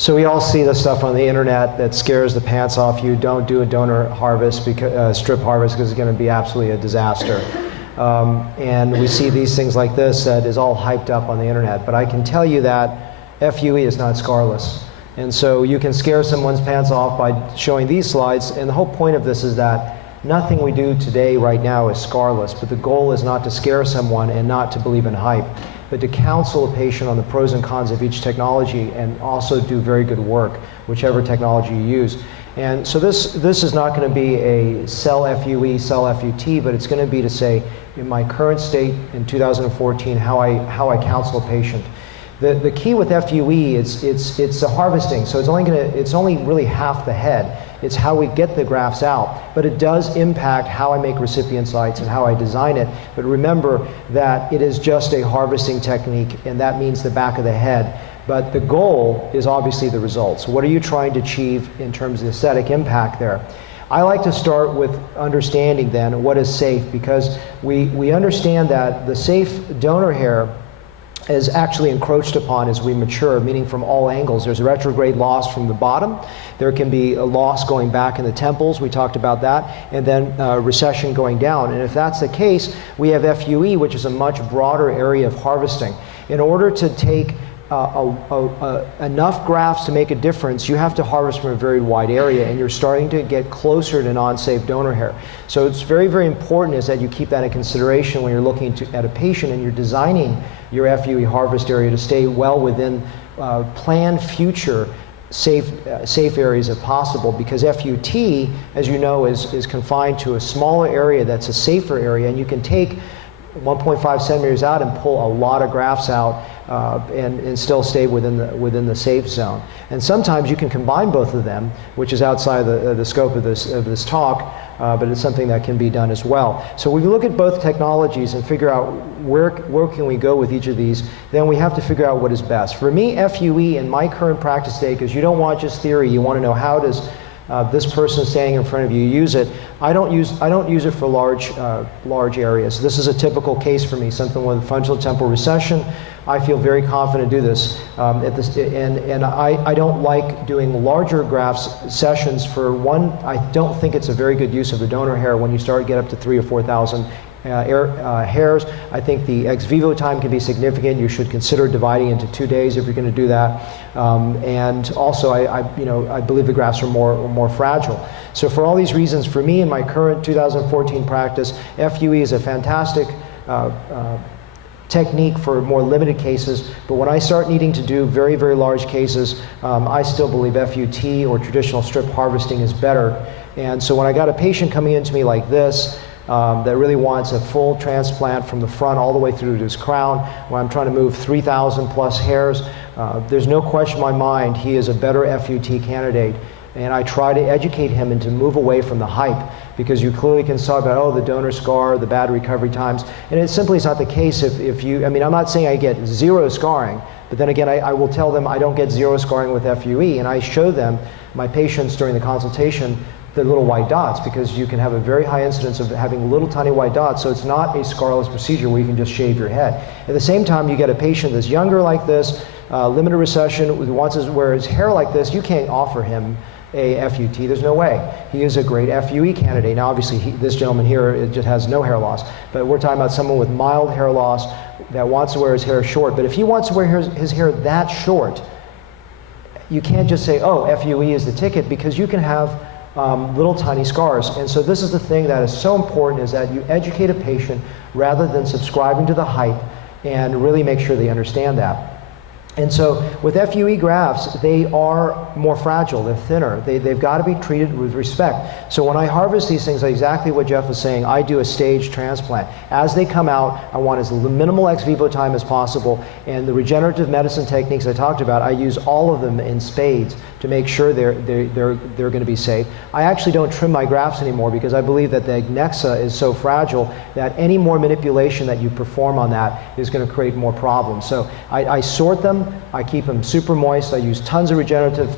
So we all see the stuff on the internet that scares the pants off you. Don't do a donor harvest, because, strip harvest, because it's going to be absolutely a disaster. And we see these things like this that is all hyped up on the internet. But I can tell you that FUE is not scarless. And so you can scare someone's pants off by showing these slides. And the whole point of this is that nothing we do today right now is scarless. But the goal is not to scare someone and not to believe in hype, but to counsel a patient on the pros and cons of each technology and also do very good work, whichever technology you use. And so this is not going to be a sell FUE, sell FUT, but it's going to be to say, in my current state in 2014, how I counsel a patient. The key with FUE is it's the harvesting, so it's only really half the head. It's how we get the grafts out, but it does impact how I make recipient sites and how I design it. But remember that it is just a harvesting technique, and that means the back of the head. But the goal is obviously the results. What are you trying to achieve in terms of the aesthetic impact there? I like to start with understanding then what is safe, because we understand that the safe donor hair is actually encroached upon as we mature, meaning from all angles. There's a retrograde loss from the bottom. There can be a loss going back in the temples, we talked about that, and then recession going down. And if that's the case, we have FUE, which is a much broader area of harvesting. In order to take enough grafts to make a difference, you have to harvest from a very wide area, and you're starting to get closer to non-safe donor hair. So it's very, very important is that you keep that in consideration when you're looking at a patient and you're designing your FUE harvest area to stay well within planned future safe areas if possible, because FUT, as you know, is confined to a smaller area that's a safer area, and you can take 1.5 centimeters out and pull a lot of grafts out and still stay within the safe zone. And sometimes you can combine both of them, which is outside the scope of this talk, but it's something that can be done as well. So when we look at both technologies and figure out where can we go with each of these, then we have to figure out what is best. For me, FUE in my current practice today, because you don't want just theory, you want to know how does this person standing in front of you use it. I don't use it for large areas. This is a typical case for me, something with frontal temporal recession. I feel very confident to do this. And I don't like doing larger grafts sessions. For one, I don't think it's a very good use of the donor hair when you start to get up to 3,000 or 4,000 hairs. I think the ex vivo time can be significant. You should consider dividing into 2 days if you're going to do that. And also, I believe the grafts are more fragile. So for all these reasons, for me in my current 2014 practice, FUE is a fantastic technique for more limited cases, but when I start needing to do very, very large cases, I still believe FUT or traditional strip harvesting is better. And so when I got a patient coming into me like this, that really wants a full transplant from the front all the way through to his crown, where I'm trying to move 3,000 plus hairs, there's no question in my mind he is a better FUT candidate. And I try to educate him and to move away from the hype, because you clearly can talk about, oh, the donor scar, the bad recovery times, and it simply is not the case. If you, I mean, I'm not saying I get zero scarring, but then again, I will tell them I don't get zero scarring with FUE, and I show them, my patients during the consultation, the little white dots, because you can have a very high incidence of having little tiny white dots, so it's not a scarless procedure where you can just shave your head. At the same time, you get a patient that's younger like this, limited recession, who wants to wear his hair like this, you can't offer him a FUT, there's no way. He is a great FUE candidate. Now obviously this gentleman here, it just has no hair loss, but we're talking about someone with mild hair loss that wants to wear his hair short. But if he wants to wear his hair that short, you can't just say, oh, FUE is the ticket, because you can have little tiny scars. And so this is the thing that is so important, is that you educate a patient rather than subscribing to the hype, and really make sure they understand that. And so with FUE grafts, they are more fragile, they're thinner. They've got to be treated with respect. So when I harvest these things, exactly what Jeff was saying, I do a staged transplant. As they come out, I want as minimal ex vivo time as possible, and the regenerative medicine techniques I talked about, I use all of them in spades to make sure they're going to be safe. I actually don't trim my grafts anymore, because I believe that the nexa is so fragile that any more manipulation that you perform on that is going to create more problems. So I sort them, I keep them super moist, I use tons of regenerative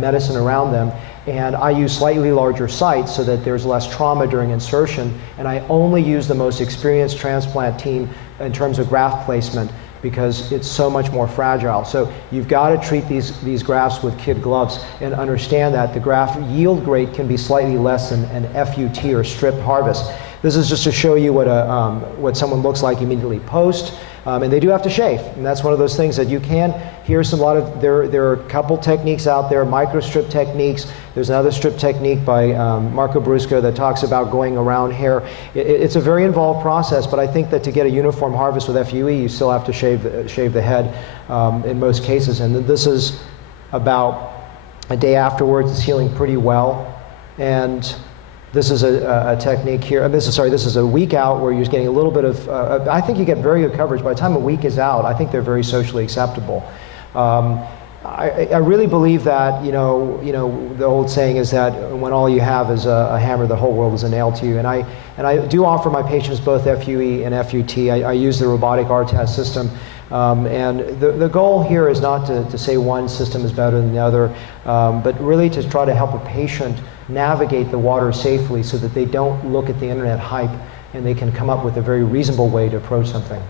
medicine around them, and I use slightly larger sites so that there's less trauma during insertion, and I only use the most experienced transplant team in terms of graft placement because it's so much more fragile. So you've got to treat these grafts with kid gloves and understand that the graft yield rate can be slightly less than an FUT or strip harvest. This is just to show you what someone looks like immediately post. And they do have to shave, and that's one of those things that you can. Here's there are a couple techniques out there, micro strip techniques. There's another strip technique by Marco Brusco that talks about going around hair. It's a very involved process, but I think that to get a uniform harvest with FUE, you still have to shave the head in most cases. And this is about a day afterwards. It's healing pretty well. And this is a technique here. This is a week out where you're getting a little bit of, I think you get very good coverage. By the time a week is out, I think they're very socially acceptable. I really believe that, the old saying is that when all you have is a hammer, the whole world is a nail to you. And I do offer my patients both FUE and FUT. I use the robotic ARTAS system. And the goal here is not to say one system is better than the other, but really to try to help a patient navigate the water safely so that they don't look at the internet hype and they can come up with a very reasonable way to approach something.